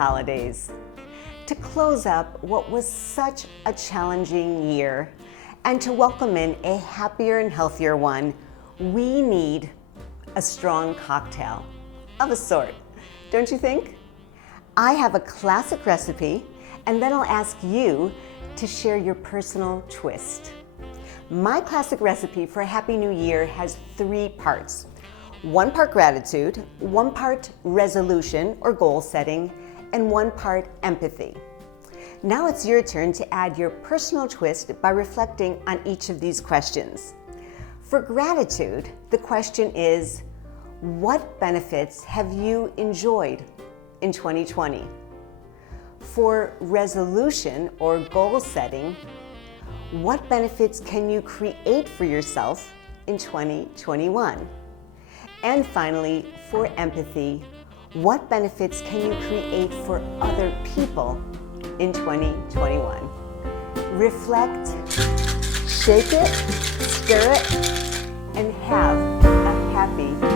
holidays. To close up what was such a challenging year and to welcome in a happier and healthier one, we need a strong cocktail of a sort, don't you think? I have a classic recipe, and then I'll ask you to share your personal twist. My classic recipe for a Happy New Year has 3 parts. 1 part gratitude, 1 part resolution or goal setting, and 1 part empathy. Now it's your turn to add your personal twist by reflecting on each of these questions. For gratitude, the question is, what benefits have you enjoyed in 2020? For resolution or goal setting, what benefits can you create for yourself in 2021? And finally, for empathy, what benefits can you create for other people in 2021? Reflect, shake it, stir it, and have a happy